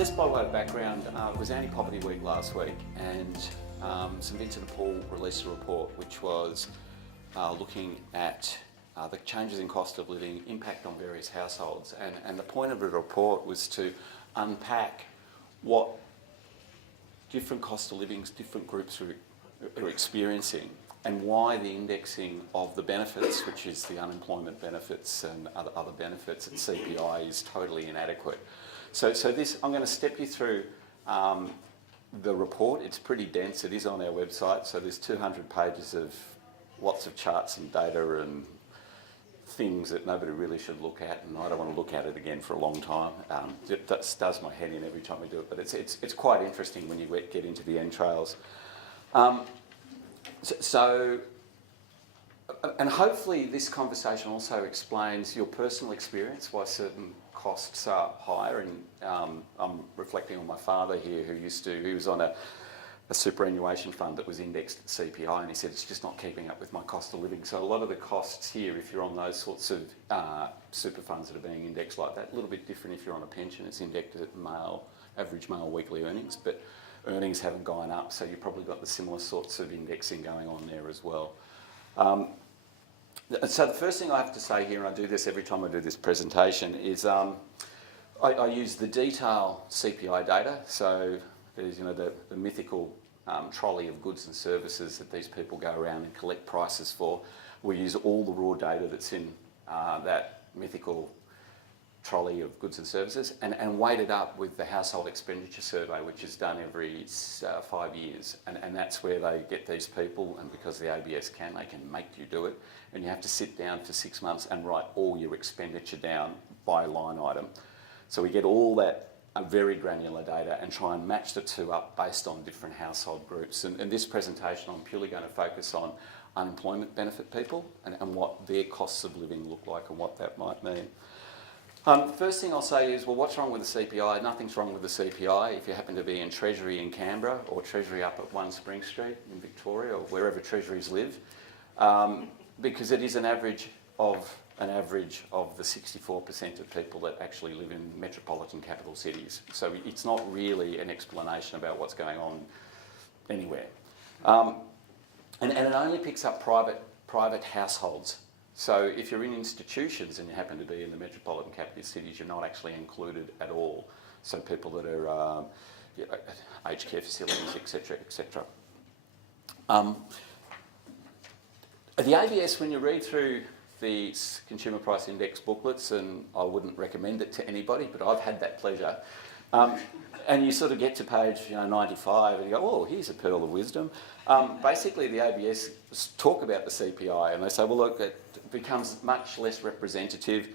Just by way of background, it was Anti-Poverty Week last week, and St Vincent and Paul released a report which was looking at the changes in cost of living, impact on various households, and the point of the report was to unpack what different cost of livings different groups are experiencing, and why the indexing of the benefits, which is the unemployment benefits and other benefits at CPI, is totally inadequate. So this, I'm going to step you through the report. It's pretty dense. It is on our website, so there's 200 pages of lots of charts and data and things that nobody really should look at, and I don't want to look at it again for a long time. That does my head in every time we do it, but it's quite interesting when you get into the entrails. And hopefully this conversation also explains your personal experience, why certain costs are higher, and I'm reflecting on my father here, he was on a superannuation fund that was indexed at CPI, and he said it's just not keeping up with my cost of living. So a lot of the costs here, if you're on those sorts of super funds that are being indexed like that, a little bit different if you're on a pension. It's indexed at average male weekly earnings, but earnings haven't gone up, so you've probably got the similar sorts of indexing going on there as well. So the first thing I have to say here, and I do this every time I do this presentation, is I use the detail CPI data. So there's the mythical trolley of goods and services that these people go around and collect prices for. We use all the raw data that's in that mythical trolley of goods and services and weight it up with the household expenditure survey, which is done every 5 years, and that's where they get these people, and because the ABS they can make you do it, and you have to sit down for 6 months and write all your expenditure down by line item. So we get all that very granular data and try and match the two up based on different household groups. And in this presentation I'm purely going to focus on unemployment benefit people and what their costs of living look like and what that might mean. First thing I'll say is, well, what's wrong with the CPI? Nothing's wrong with the CPI if you happen to be in Treasury in Canberra or Treasury up at 1 Spring Street in Victoria or wherever Treasuries live, because it is an average of the 64% of people that actually live in metropolitan capital cities. So it's not really an explanation about what's going on anywhere. And it only picks up private households. So if you're in institutions and you happen to be in the metropolitan capital cities, you're not actually included at all. So people that are aged care facilities, etc., etc. The ABS, when you read through the Consumer Price Index booklets, and I wouldn't recommend it to anybody, but I've had that pleasure, and you sort of get to page 95 and you go, oh, here's a pearl of wisdom. Basically the ABS talk about the CPI and they say, well look, it becomes much less representative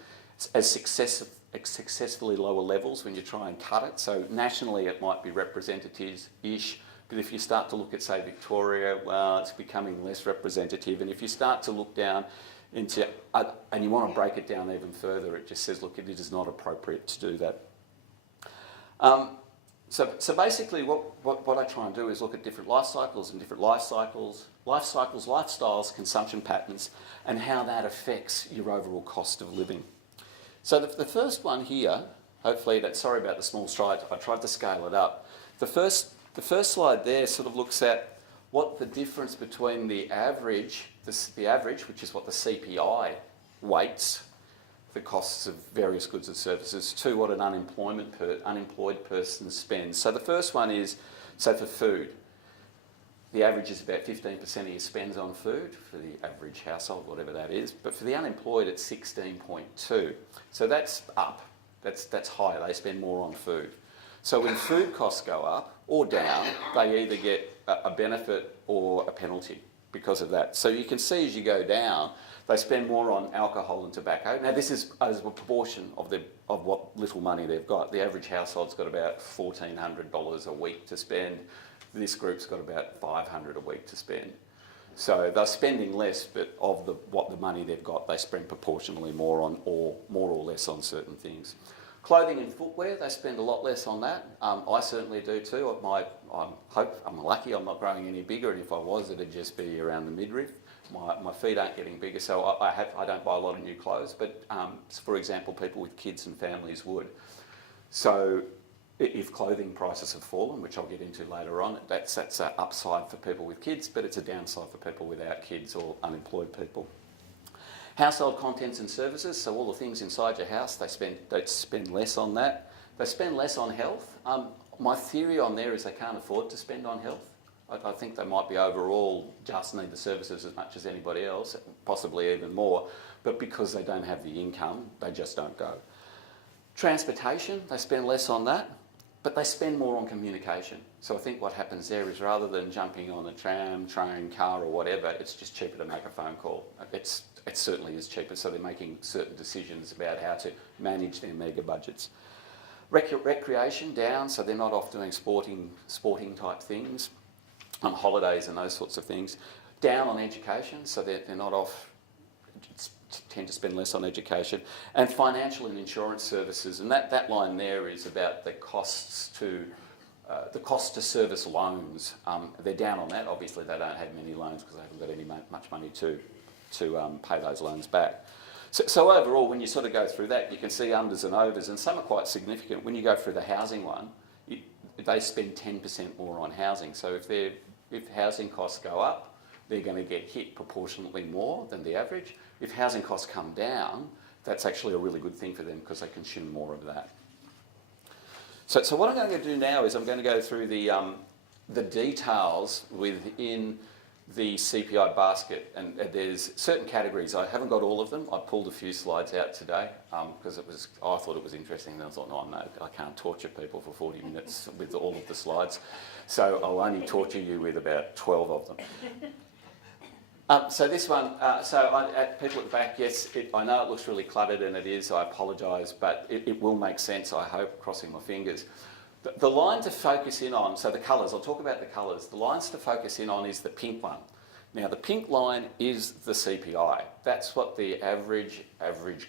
as successfully lower levels when you try and cut it. So nationally it might be representative-ish, but if you start to look at, say, Victoria, well, it's becoming less representative. And if you start to look down into, and you want to break it down even further, it just says, look, it is not appropriate to do that. So basically what I try and do is look at different life cycles and different lifestyles, consumption patterns, and how that affects your overall cost of living. So the first one here, hopefully, sorry about the small slide, I tried to scale it up. The first slide there sort of looks at what the difference between the average, which is what the CPI weights, the costs of various goods and services, to what an unemployed person spends. So the first one is, so for food, the average is about 15% of your spends on food for the average household, whatever that is. But for the unemployed, it's 16.2. So that's up. That's higher. They spend more on food. So when food costs go up or down, they either get a benefit or a penalty because of that. So you can see as you go down, they spend more on alcohol and tobacco. Now this is as a proportion of what little money they've got. The average household's got about $1,400 a week to spend. This group's got about $500 a week to spend. So they're spending less, but of what the money they've got, they spend proportionally more on, or more or less on certain things. Clothing and footwear, they spend a lot less on that. I certainly do too. I'm lucky I'm not growing any bigger, and if I was, it'd just be around the midriff. My feet aren't getting bigger, so I don't buy a lot of new clothes, but for example, people with kids and families would. So If clothing prices have fallen, which I'll get into later on, that's an upside for people with kids, but it's a downside for people without kids or unemployed people. Household contents and services, so all the things inside your house, they spend less on that. They spend less on health. My theory on there is they can't afford to spend on health. I think they might be overall just need the services as much as anybody else, possibly even more, but because they don't have the income, they just don't go. Transportation, they spend less on that, but they spend more on communication. So I think what happens there is rather than jumping on a tram, train, car or whatever, it's just cheaper to make a phone call. It certainly is cheaper, so they're making certain decisions about how to manage their mega budgets. Recreation down, so they're not off doing sporting type things, holidays and those sorts of things. Down on education, so they're not off, tend to spend less on education. And financial and insurance services, and that line there is about the costs to service loans. They're down on that. Obviously they don't have many loans because they haven't got any much money to pay those loans back. So overall, when you sort of go through that, you can see unders and overs, and some are quite significant. When you go through the housing one, they spend 10% more on housing. So if housing costs go up, they're going to get hit proportionately more than the average. If housing costs come down, that's actually a really good thing for them because they consume more of that. So what I'm going to do now is I'm going to go through the details within the CPI basket, and there's certain categories. I haven't got all of them. I pulled a few slides out today because I thought it was interesting, and I thought, no, I can't torture people for 40 minutes with all of the slides, so I'll only torture you with about 12 of them. So this one, people at the back, yes, I know it looks really cluttered, and it is, I apologise, but it will make sense, I hope, crossing my fingers. The line to focus in on, so the colours, I'll talk about the colours. The lines to focus in on is the pink one. Now the pink line is the CPI. That's what the average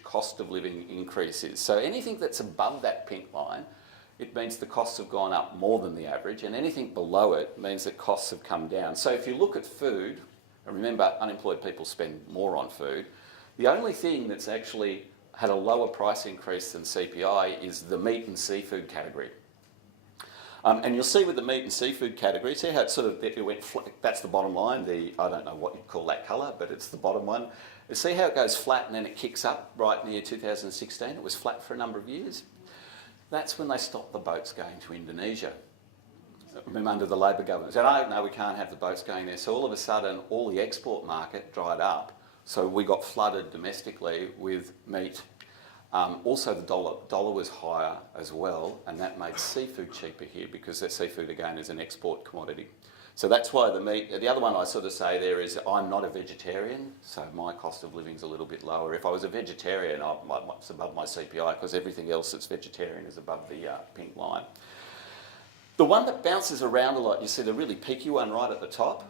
cost of living increase is. So anything that's above that pink line, it means the costs have gone up more than the average, and anything below it means that costs have come down. So if you look at food, and remember unemployed people spend more on food, the only thing that's actually had a lower price increase than CPI is the meat and seafood category. And you'll see with the meat and seafood category, see how it went flat, that's the bottom line, I don't know what you'd call that colour, but it's the bottom one. You see how it goes flat and then it kicks up right near 2016? It was flat for a number of years. That's when they stopped the boats going to Indonesia. Remember, under the Labor government, said, oh, no, we can't have the boats going there. So all of a sudden, all the export market dried up. So we got flooded domestically with meat. Also, the dollar was higher as well, and that made seafood cheaper here because that seafood, again, is an export commodity. So that's why the meat, the other one I sort of say there is I'm not a vegetarian, so my cost of living is a little bit lower. If I was a vegetarian, it's above my CPI because everything else that's vegetarian is above the pink line. The one that bounces around a lot, you see the really peaky one right at the top,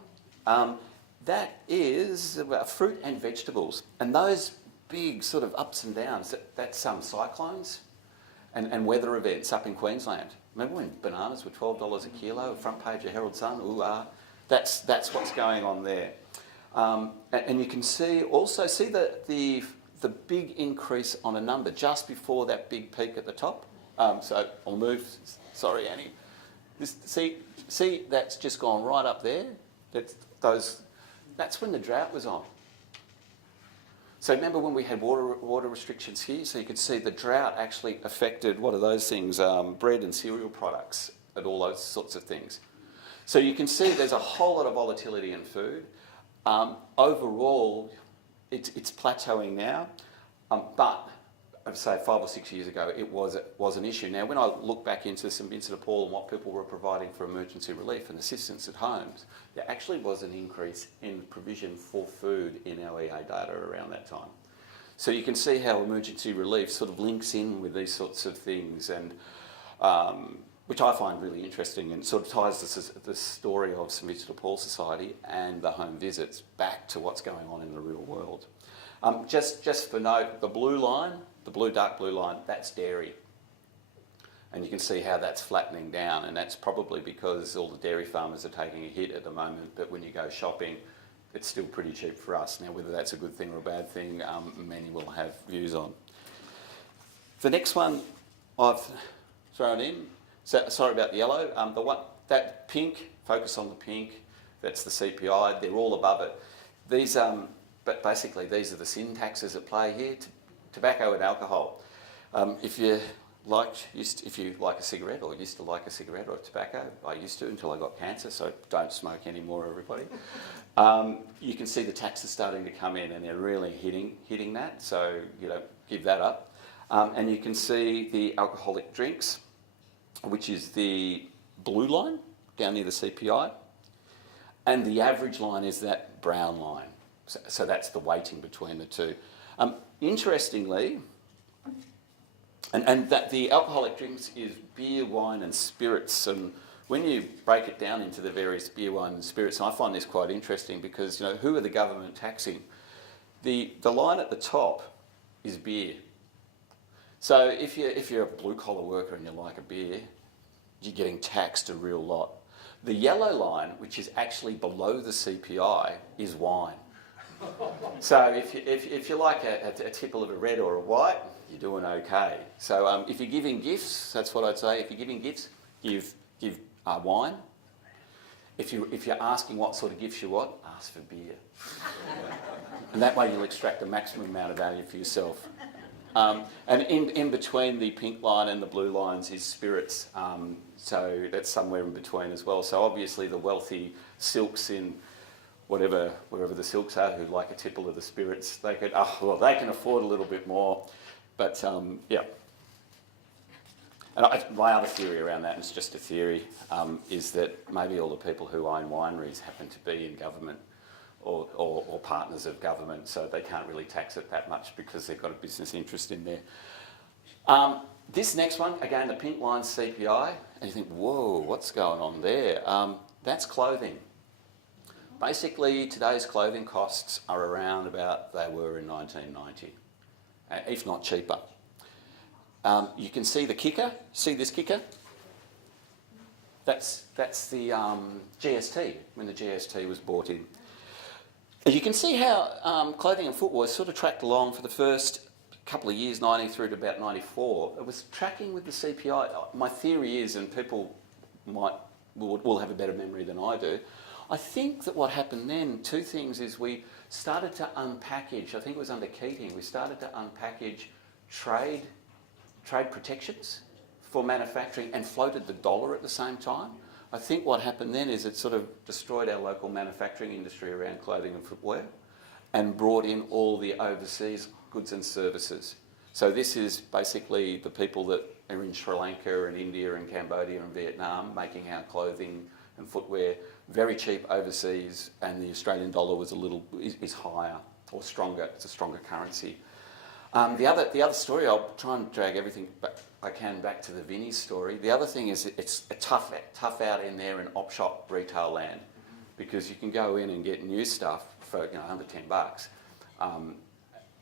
that is fruit and vegetables. And those big sort of ups and downs, that's some cyclones and weather events up in Queensland. Remember when bananas were $12 a kilo, front page of Herald Sun, ooh ah, that's what's going on there. And you can see the big increase on a number just before that big peak at the top. So I'll move, sorry Annie. See, that's just gone right up there. That's when the drought was on. So remember when we had water restrictions here? So you could see the drought actually affected, what are those things? Bread and cereal products and all those sorts of things. So you can see there's a whole lot of volatility in food. Overall, it's plateauing now, but I'd say 5 or 6 years ago, it was an issue. Now, when I look back into St Vincent de Paul and what people were providing for emergency relief and assistance at homes, there actually was an increase in provision for food in our EA data around that time. So you can see how emergency relief sort of links in with these sorts of things, and which I find really interesting and sort of ties the story of St Vincent de Paul Society and the home visits back to what's going on in the real world. Just for note, the blue line, the dark blue line, that's dairy. And you can see how that's flattening down, and that's probably because all the dairy farmers are taking a hit at the moment, but when you go shopping, it's still pretty cheap for us. Now, whether that's a good thing or a bad thing, many will have views on. The next one I've thrown in, So, sorry about the yellow. That pink, focus on the pink, that's the CPI, they're all above it. These, but basically these are the sin taxes at play here, tobacco and alcohol. If you like a cigarette or used to like a cigarette or tobacco, I used to until I got cancer, so don't smoke anymore, everybody. You can see the taxes starting to come in and they're really hitting that, so give that up. And you can see the alcoholic drinks, which is the blue line down near the CPI, and the average line is that brown line. So that's the weighting between the two. Interestingly, and that the alcoholic drinks is beer, wine and spirits, and when you break it down into the various beer, wine and spirits, and I find this quite interesting because who are the government taxing? The line at the top is beer. So if you're a blue collar worker and you like a beer, you're getting taxed a real lot. The yellow line, which is actually below the CPI, is wine. So if you like a tipple of a red or a white, you're doing okay. So if you're giving gifts, that's what I'd say. If you're giving gifts, give wine. If you're asking what sort of gifts you want, ask for beer. And that way you'll extract the maximum amount of value for yourself. And in between the pink line and the blue lines is spirits. So that's somewhere in between as well. So obviously the wealthy silks in wherever the silks are, who like a tipple of the spirits, they can afford a little bit more. But yeah. And my other theory around that, and it's just a theory, is that maybe all the people who own wineries happen to be in government or partners of government, so they can't really tax it that much because they've got a business interest in there. This next one, again, the pink line CPI, and you think, whoa, what's going on there? That's clothing. Basically, today's clothing costs are around about they were in 1990, if not cheaper. You can see the kicker. See this kicker? That's the GST, when the GST was brought in. And you can see how clothing and footwear sort of tracked along for the first couple of years, 90 through to about 94. It was tracking with the CPI. My theory is, and people will have a better memory than I do, I think that what happened then, two things, is we started to unpackage, I think it was under Keating, we started to unpackage trade protections for manufacturing and floated the dollar at the same time. I think what happened then is it sort of destroyed our local manufacturing industry around clothing and footwear and brought in all the overseas goods and services. So this is basically the people that are in Sri Lanka and India and Cambodia and Vietnam making our clothing and footwear very cheap overseas, and the Australian dollar is higher or stronger. It's a stronger currency. The other story, I'll try and drag everything I can back to the Vinnie's story. The other thing is it's a tough out in there in op shop retail land, because you can go in and get new stuff for under $10.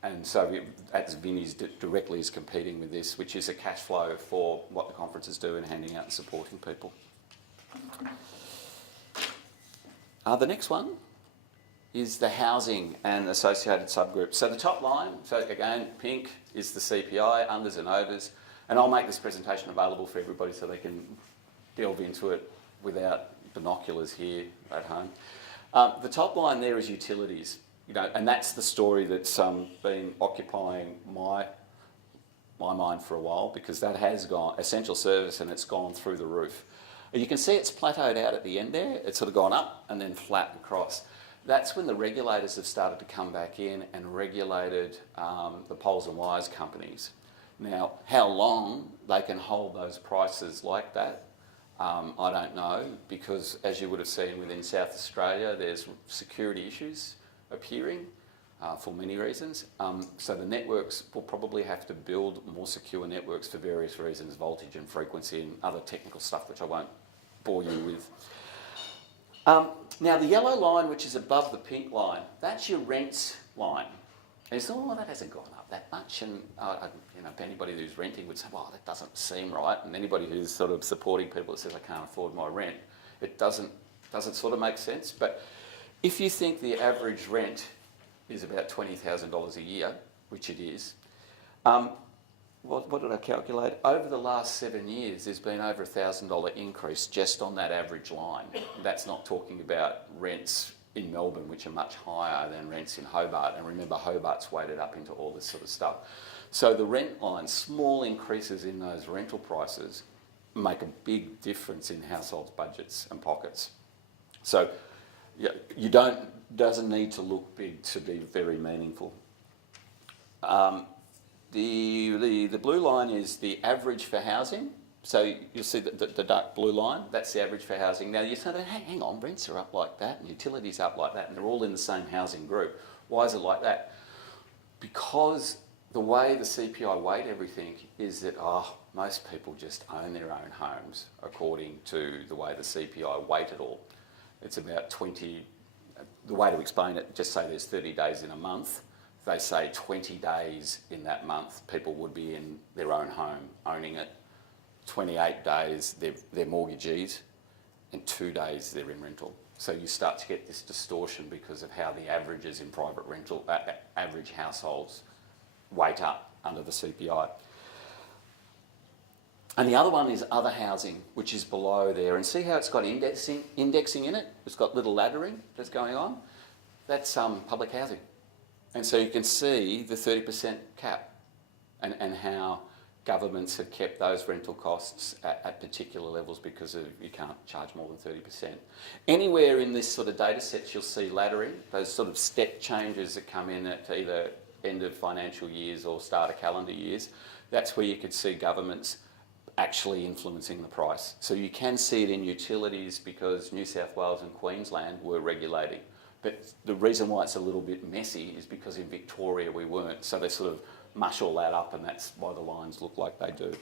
And so that's Vinnie's directly is competing with this, which is a cash flow for what the conferences do in handing out and supporting people. The next one is the housing and associated subgroups. So the top line, so again, pink is the CPI, unders and overs, and I'll make this presentation available for everybody so they can delve into it without binoculars here at home. The top line there is utilities, and that's the story that's been occupying my mind for a while, because that has gone, essential service, and it's gone through the roof. You can see it's plateaued out at the end there. It's sort of gone up and then flat across. That's when the regulators have started to come back in and regulated the poles and wires companies. Now, how long they can hold those prices like that, I don't know, because as you would have seen within South Australia, there's security issues appearing for many reasons. So the networks will probably have to build more secure networks for various reasons, voltage and frequency and other technical stuff, which I won't bore you with. Now the yellow line, which is above the pink line, that's your rents line. And it's that hasn't gone up that much. And anybody who's renting would say, well, that doesn't seem right. And anybody who's sort of supporting people that says, I can't afford my rent, it doesn't sort of make sense. But if you think the average rent is about $20,000 a year, which it is, what did I calculate? Over the last 7 years, there's been over $1,000 increase just on that average line. That's not talking about rents in Melbourne, which are much higher than rents in Hobart. And remember, Hobart's weighted up into all this sort of stuff. So the rent line, small increases in those rental prices make a big difference in households' budgets and pockets. So doesn't need to look big to be very meaningful. The blue line is the average for housing. So you'll see the dark blue line, that's the average for housing. Now you say, hang on, rents are up like that and utilities up like that and they're all in the same housing group. Why is it like that? Because the way the CPI weight everything is that, most people just own their own homes according to the way the CPI weight it all. It's about 20, the way to explain it, just say there's 30 days in a month. They say 20 days in that month people would be in their own home owning it. 28 days they're mortgagees and 2 days they're in rental. So you start to get this distortion because of how the averages in private rental, average households weight up under the CPI. And the other one is other housing, which is below there. And see how it's got indexing in it? It's got little laddering that's going on. That's public housing. And so you can see the 30% cap and how governments have kept those rental costs at particular levels because you can't charge more than 30%. Anywhere in this sort of data sets you'll see laddering, those sort of step changes that come in at either end of financial years or start of calendar years. That's where you could see governments actually influencing the price. So you can see it in utilities because New South Wales and Queensland were regulating. But the reason why it's a little bit messy is because in Victoria we weren't. So they sort of mush all that up and that's why the lines look like they do.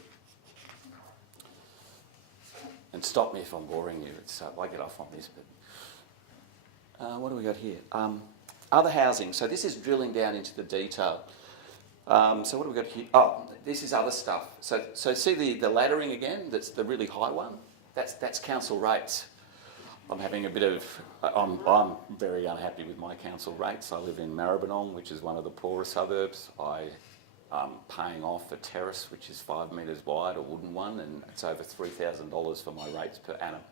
And stop me if I'm boring you. I get off on this. But what do we got here? Other housing. So this is drilling down into the detail. So what do we got here? Oh, this is other stuff. So see the laddering again? That's the really high one. That's council rates. I'm having a bit of, I'm very unhappy with my council rates. I live in Maribyrnong, which is one of the poorer suburbs. I'm paying off a terrace, which is 5 metres wide, a wooden one, and it's over $3,000 for my rates per annum.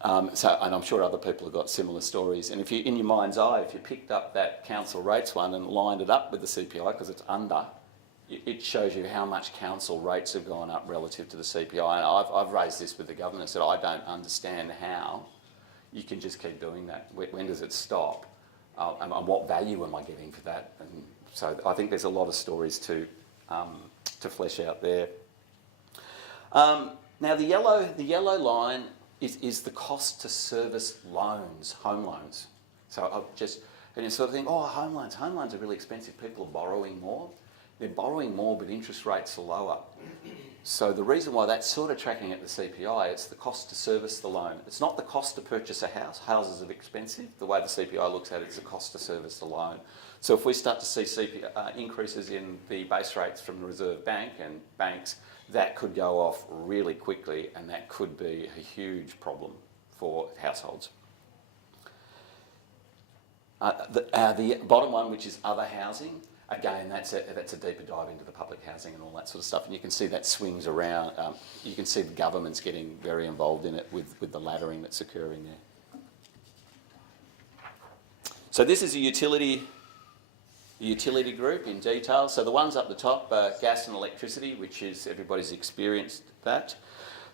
And I'm sure other people have got similar stories. And if you, in your mind's eye, if you picked up that council rates one and lined it up with the CPI, because it's under, it shows you how much council rates have gone up relative to the CPI. And I've raised this with the government and said, I don't understand how you can just keep doing that. When does it stop? And what value am I getting for that? And so I think there's a lot of stories to flesh out there. Now the yellow line is the cost to service loans, home loans. So and you sort of think, home loans are really expensive. People are borrowing more. They're borrowing more, but interest rates are lower. So the reason why that's sort of tracking at the CPI, it's the cost to service the loan. It's not the cost to purchase a house. Houses are expensive. The way the CPI looks at it, it's the cost to service the loan. So if we start to see increases in the base rates from the Reserve Bank and banks, that could go off really quickly and that could be a huge problem for households. The bottom one, which is other housing, again, that's a deeper dive into the public housing and all that sort of stuff. And you can see that swings around. You can see the government's getting very involved in it with the laddering that's occurring there. So this is a utility group in detail. So the ones up the top are gas and electricity, which is everybody's experienced that.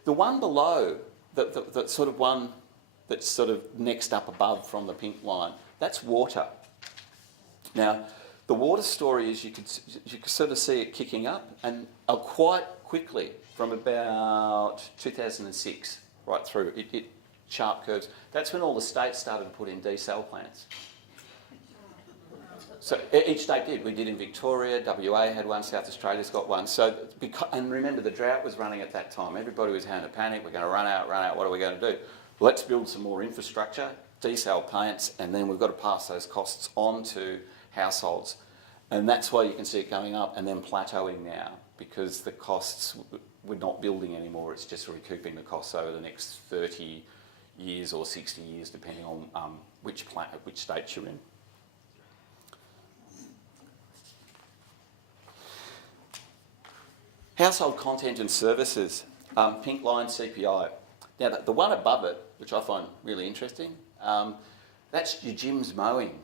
The one below, the sort of one that's sort of next up above from the pink line, that's water. Now, the water story is you can sort of see it kicking up and quite quickly from about 2006 right through. It sharp curves. That's when all the states started to put in desal plants. So each state did. We did in Victoria, WA had one, South Australia's got one. So, and remember the drought was running at that time. Everybody was having a panic. We're going to run out, what are we going to do? Let's build some more infrastructure, desal plants, and then we've got to pass those costs on to households. And that's why you can see it going up and then plateauing now because the costs, we're not building anymore. It's just recouping the costs over the next 30 years or 60 years, depending on which state you're in. Household content and services, pink line CPI. Now the one above it, which I find really interesting, that's your gym's mowing.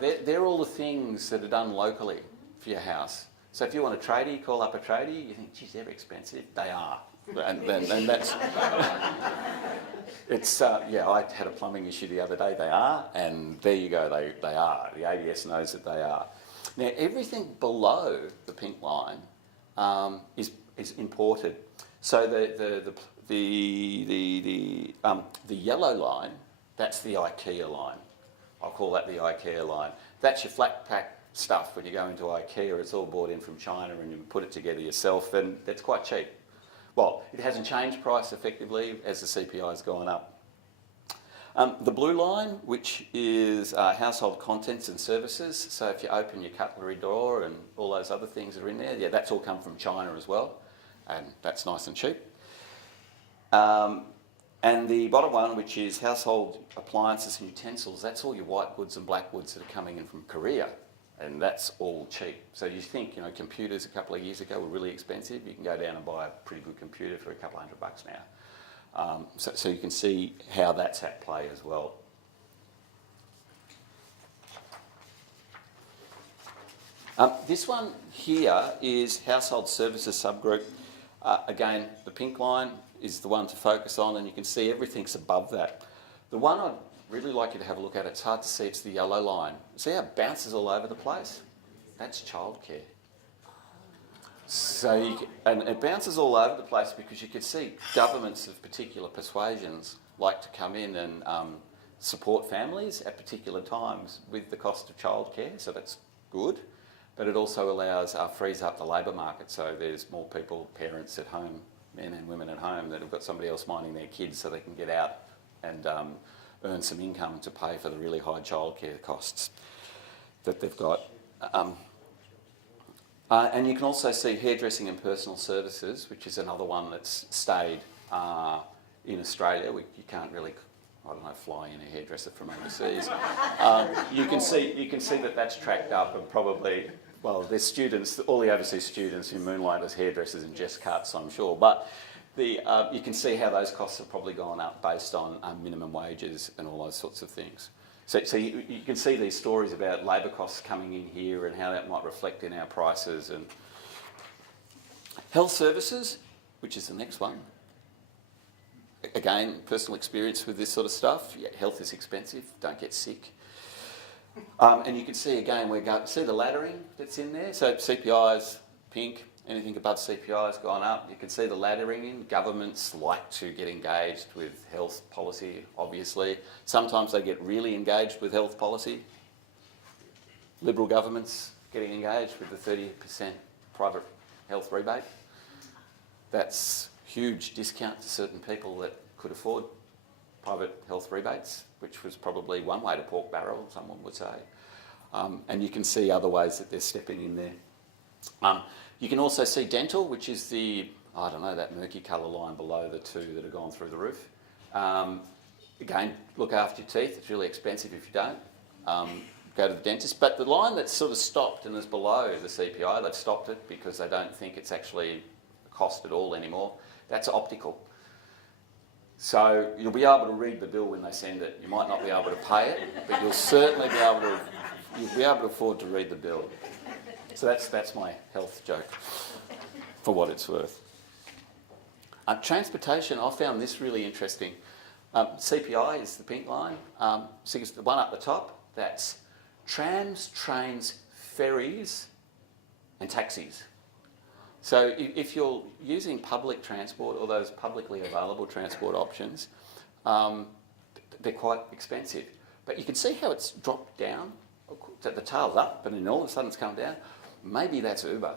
They're all the things that are done locally for your house. So if you want a tradie, call up a tradie, you think, geez, they're expensive. They are. And that's... It's, yeah, I had a plumbing issue the other day. They are, and there you go, they are. The ABS knows that they are. Now, everything below the pink line is imported. So the yellow line, that's the IKEA line. I'll call that the IKEA line. That's your flat pack stuff when you go into IKEA. It's all bought in from China and you put it together yourself, and it's quite cheap. Well, it hasn't changed price effectively as the CPI has gone up. The blue line, which is household contents and services, so if you open your cutlery drawer and all those other things that are in there, yeah, that's all come from China as well, and that's nice and cheap. And the bottom one, which is household appliances and utensils, that's all your white goods and black goods that are coming in from Korea, and that's all cheap. So you think, you know, computers a couple of years ago were really expensive. You can go down and buy a pretty good computer for a couple $100 now. So you can see how that's at play as well. This one here is household services subgroup. Again, the pink line is the one to focus on, and you can see everything's above that. The one I'd really like you to have a look at, it's hard to see, it's the yellow line. See how it bounces all over the place? That's childcare. So and it bounces all over the place because you could see governments of particular persuasions like to come in and support families at particular times with the cost of childcare, so that's good. But it also allows, frees up the labour market, so there's more people, parents at home, men and women at home, that have got somebody else minding their kids so they can get out and earn some income to pay for the really high childcare costs that they've got. And you can also see hairdressing and personal services, which is another one that's stayed in Australia. You can't really, I don't know, fly in a hairdresser from overseas. You can see that that's tracked up, and probably, well, there's students, all the overseas students who moonlight as hairdressers and just cuts, I'm sure. But you can see how those costs have probably gone up based on minimum wages and all those sorts of things. So you can see these stories about labour costs coming in here and how that might reflect in our prices. And health services, which is the next one. Again, personal experience with this sort of stuff. Yeah, health is expensive, don't get sick. And you can see again, see the laddering that's in there. So CPI is pink. Anything above CPI has gone up. You can see the laddering in. Governments like to get engaged with health policy, obviously. Sometimes they get really engaged with health policy. Liberal governments getting engaged with the 30% private health rebate. That's huge discount to certain people that could afford private health rebates, which was probably one way to pork barrel, someone would say. And you can see other ways that they're stepping in there. You can also see dental, which is the, I don't know, that murky colour line below the two that have gone through the roof. Again, look after your teeth. It's really expensive if you don't. Go to the dentist. But the line that's sort of stopped and is below the CPI, they've stopped it because they don't think it's actually a cost at all anymore. That's optical. So you'll be able to read the bill when they send it. You might not be able to pay it, but you'll certainly be able to afford to read the bill. So that's my health joke, for what it's worth. Transportation, I found this really interesting. CPI is the pink line. So the one up the top, that's trams, trains, ferries, and taxis. So if you're using public transport or those publicly available transport options, they're quite expensive. But you can see how it's dropped down. The tail's up, and then all of a sudden it's come down. Maybe that's Uber,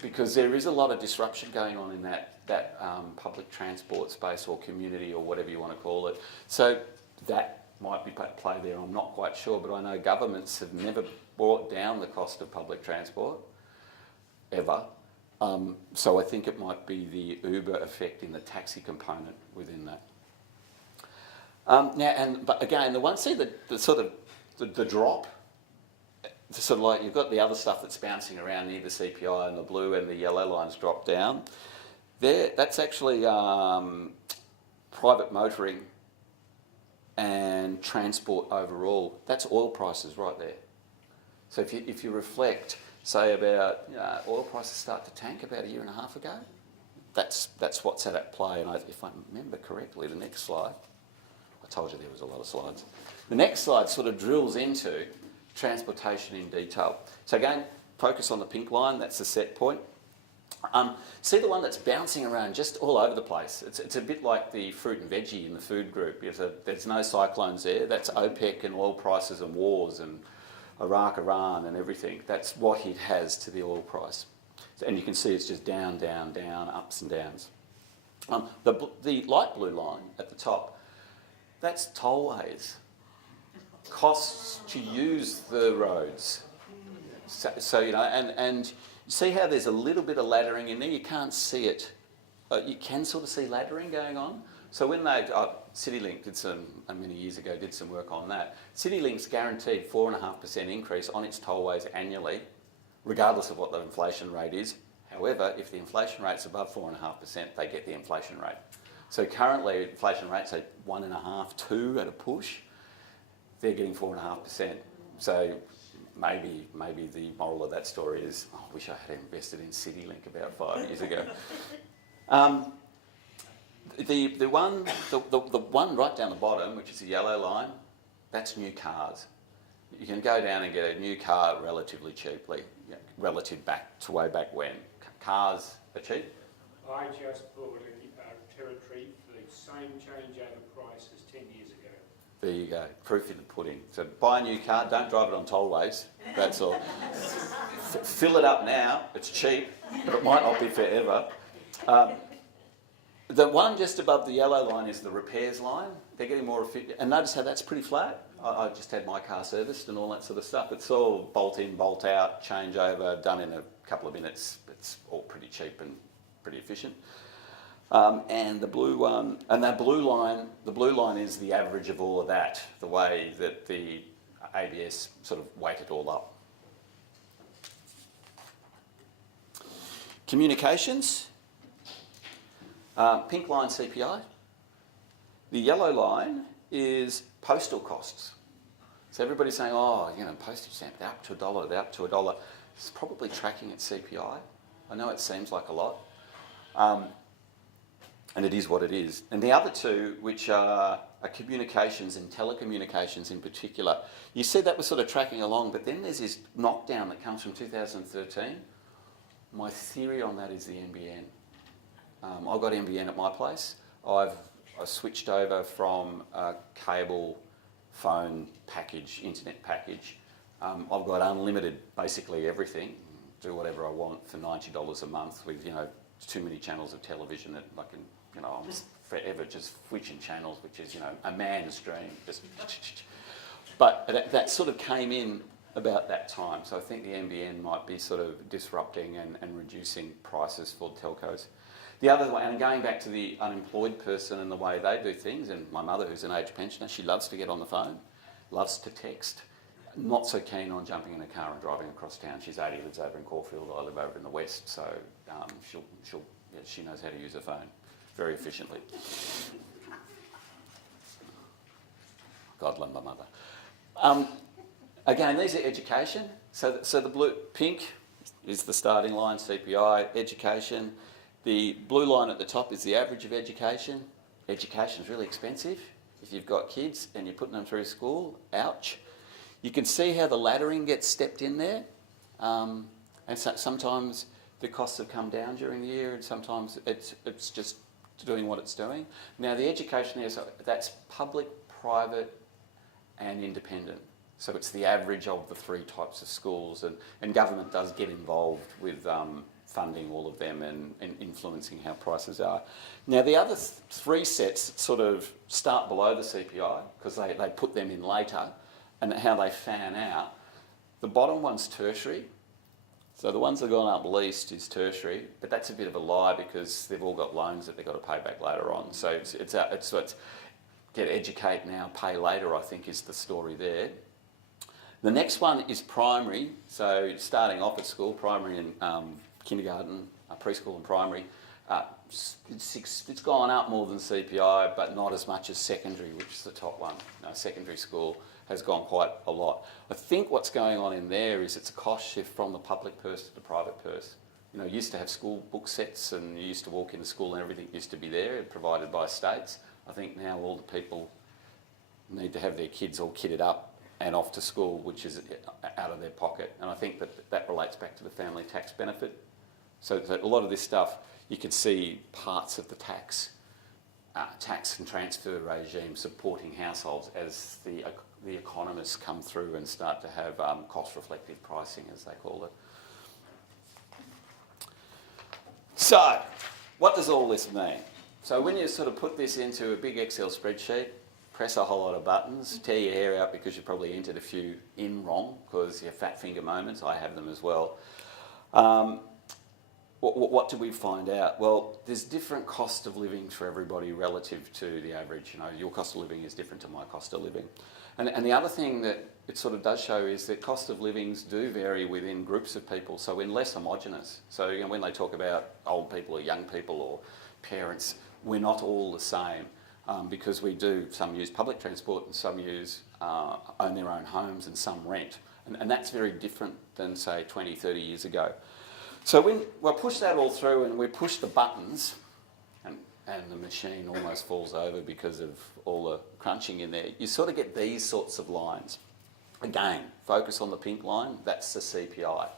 because there is a lot of disruption going on in that public transport space or community or whatever you want to call it. So that might be at play there, I'm not quite sure, but I know governments have never brought down the cost of public transport, ever. So I think it might be the Uber effect in the taxi component within that. But again, the one, see the sort of the drop sort of like you've got the other stuff that's bouncing around near the CPI, and the blue and the yellow lines drop down. That's actually private motoring and transport overall. That's oil prices right there. So if you reflect, say, about oil prices start to tank about a year and a half ago, that's what's at play. And if I remember correctly, the next slide, I told you there was a lot of slides. The next slide sort of drills into transportation in detail. So again, focus on the pink line, that's the set point. See the one that's bouncing around just all over the place. It's a bit like the fruit and veggie in the food group. There's no cyclones there. That's OPEC and oil prices and wars and Iraq, Iran and everything. That's what it has to the oil price. And you can see it's just down, down, down, ups and downs. The light blue line at the top, that's tollways. Costs to use the roads. So you know, and see how there's a little bit of laddering in there? You can't see it. You can sort of see laddering going on. So when CityLink many years ago, did some work on that. CityLink's guaranteed 4.5% increase on its tollways annually, regardless of what the inflation rate is. However, if the inflation rate's above 4.5%, they get the inflation rate. So currently, inflation rate's at 1.5%, 2% at a push. They're getting 4.5%. So maybe the moral of that story is, I wish I had invested in CityLink about 5 years ago. The one right down the bottom, which is the yellow line, that's new cars. You can go down and get a new car relatively cheaply, relative back to way back when. Cars are cheap. I just bought a Territory for the same changeover price as 10 years ago. There you go, proof in the pudding. So buy a new car, don't drive it on tollways, that's all. Fill it up now, it's cheap, but it might not be forever. The one just above the yellow line is the repairs line. They're getting more efficient. And notice how that's pretty flat. I just had my car serviced and all that sort of stuff. It's all bolt in, bolt out, change over, done in a couple of minutes. It's all pretty cheap and pretty efficient. And the blue one, and that blue line is the average of all of that, the way that the ABS sort of weight it all up. Communications. Pink line CPI. The yellow line is postal costs. So everybody's saying, oh, you know, postage stamp, they're up to $1, they're up to $1. It's probably tracking at CPI. I know it seems like a lot. And it is what it is. And the other two, which are communications and telecommunications in particular, you said that was sort of tracking along, but then there's this knockdown that comes from 2013. My theory on that is the NBN. I've got NBN at my place. I switched over from a cable phone package, internet package. I've got unlimited, basically everything. Do whatever I want for $90 a month with, you know, too many channels of television that I can, you know, I'm forever just switching channels, which is, you know, a man's dream. Just but that sort of came in about that time. So I think the NBN might be sort of disrupting and reducing prices for telcos. The other way, and going back to the unemployed person and the way they do things, and my mother, who's an age pensioner, she loves to get on the phone, loves to text, not so keen on jumping in a car and driving across town. She's 80, lives over in Caulfield, I live over in the west, so she knows how to use a phone very efficiently. God love my mother. Again, these are education. So the pink is the starting line, CPI, education. The blue line at the top is the average of education. Education is really expensive. If you've got kids and you're putting them through school, ouch. You can see how the laddering gets stepped in there. And so sometimes the costs have come down during the year and sometimes it's just doing what it's doing. Now the education there, so that's public, private and independent. So it's the average of the three types of schools, and government does get involved with funding all of them and influencing how prices are. Now the other three sets sort of start below the CPI because they put them in later, and how they fan out. The bottom one's tertiary. So the ones that have gone up least is tertiary, but that's a bit of a lie because they've all got loans that they've got to pay back later on. So it's get educate now, pay later, I think is the story there. The next one is primary, so starting off at school, primary and kindergarten, preschool and primary. It's gone up more than CPI, but not as much as secondary, which is the top one. Secondary school has gone quite a lot. I think what's going on in there is it's a cost shift from the public purse to the private purse. You used to have school book sets and you used to walk into school and everything used to be there, provided by states. I think now all the people need to have their kids all kitted up and off to school, which is out of their pocket. And I think that relates back to the family tax benefit. So a lot of this stuff, you can see parts of the tax and transfer regime supporting households as the economists come through and start to have cost-reflective pricing, as they call it. So, what does all this mean? So when you sort of put this into a big Excel spreadsheet, press a whole lot of buttons, tear your hair out because you probably entered a few in wrong because you have fat finger moments, I have them as well. What do we find out? Well, there's different cost of living for everybody relative to the average. Your cost of living is different to my cost of living. And the other thing that it sort of does show is that cost of livings do vary within groups of people, so we're less homogenous. So when they talk about old people or young people or parents, we're not all the same because some use public transport and some own their own homes and some rent. And that's very different than, say, 20, 30 years ago. So when we push that all through and we push the buttons, and the machine almost falls over because of all the crunching in there, you sort of get these sorts of lines. Again, focus on the pink line, that's the CPI.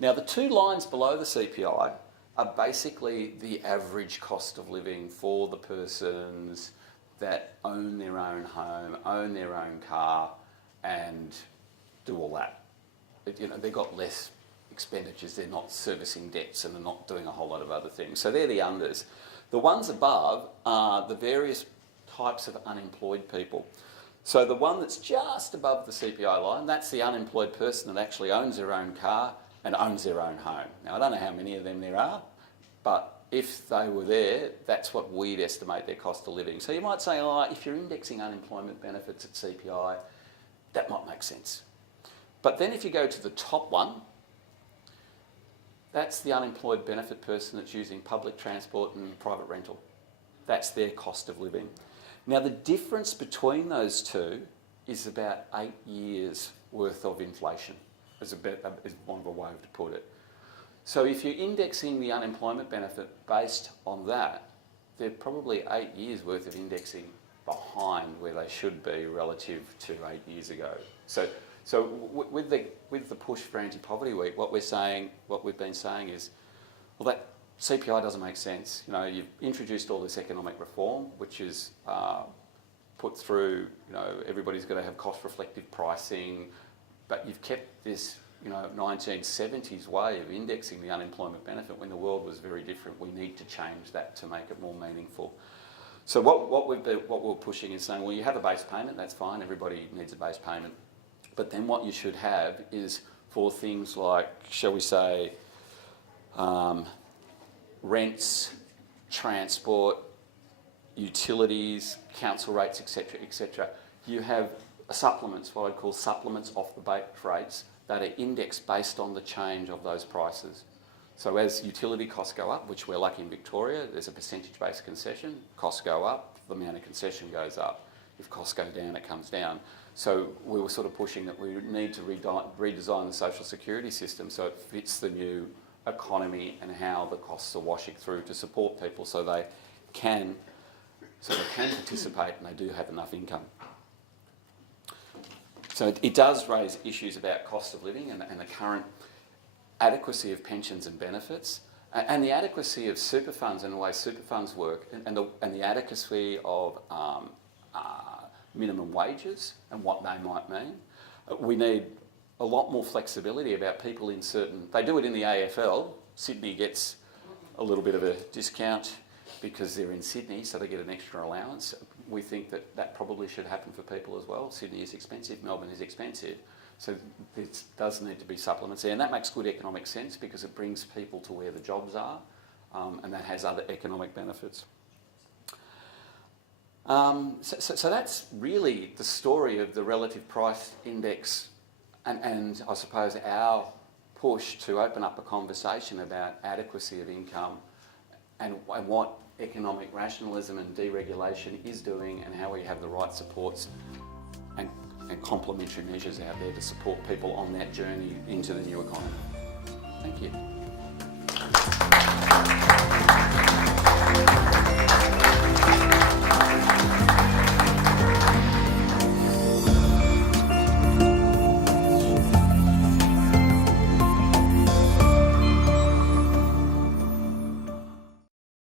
Now the two lines below the CPI are basically the average cost of living for the persons that own their own home, own their own car, and do all that. They've got less expenditures, they're not servicing debts and they're not doing a whole lot of other things. So they're the unders. The ones above are the various types of unemployed people. So the one that's just above the CPI line, that's the unemployed person that actually owns their own car and owns their own home. Now I don't know how many of them there are, but if they were there, that's what we'd estimate their cost of living. So you might say, if you're indexing unemployment benefits at CPI, that might make sense. But then if you go to the top one, that's the unemployed benefit person that's using public transport and private rental. That's their cost of living. Now the difference between those two is about 8 years worth of inflation, is one of a way to put it. So if you're indexing the unemployment benefit based on that, they're probably 8 years worth of indexing behind where they should be relative to 8 years ago. So with the push for anti-poverty week, what we've been saying is, well, that CPI doesn't make sense. You've introduced all this economic reform, which is put through. Everybody's got to have cost-reflective pricing, but you've kept this 1970s way of indexing the unemployment benefit when the world was very different. We need to change that to make it more meaningful. So what we're pushing is saying, well, you have a base payment, that's fine. Everybody needs a base payment. But then what you should have is for things like, shall we say, rents, transport, utilities, council rates, etc., you have supplements, what I'd call supplements off the base rates, that are indexed based on the change of those prices. So as utility costs go up, which we're lucky in Victoria, there's a percentage-based concession, costs go up, the amount of concession goes up. If costs go down, it comes down. So we were sort of pushing that we need to redesign the social security system so it fits the new economy and how the costs are washing through to support people so they can participate and they do have enough income. So it does raise issues about cost of living and the current adequacy of pensions and benefits and the adequacy of super funds and the way super funds work and the adequacy of minimum wages and what they might mean. We need a lot more flexibility about people in certain... They do it in the AFL. Sydney gets a little bit of a discount because they're in Sydney, so they get an extra allowance. We think that probably should happen for people as well. Sydney is expensive, Melbourne is expensive. So there does need to be supplements there. And that makes good economic sense because it brings people to where the jobs are and that has other economic benefits. So that's really the story of the relative price index and I suppose our push to open up a conversation about adequacy of income and what economic rationalism and deregulation is doing, and how we have the right supports and complementary measures out there to support people on that journey into the new economy. Thank you.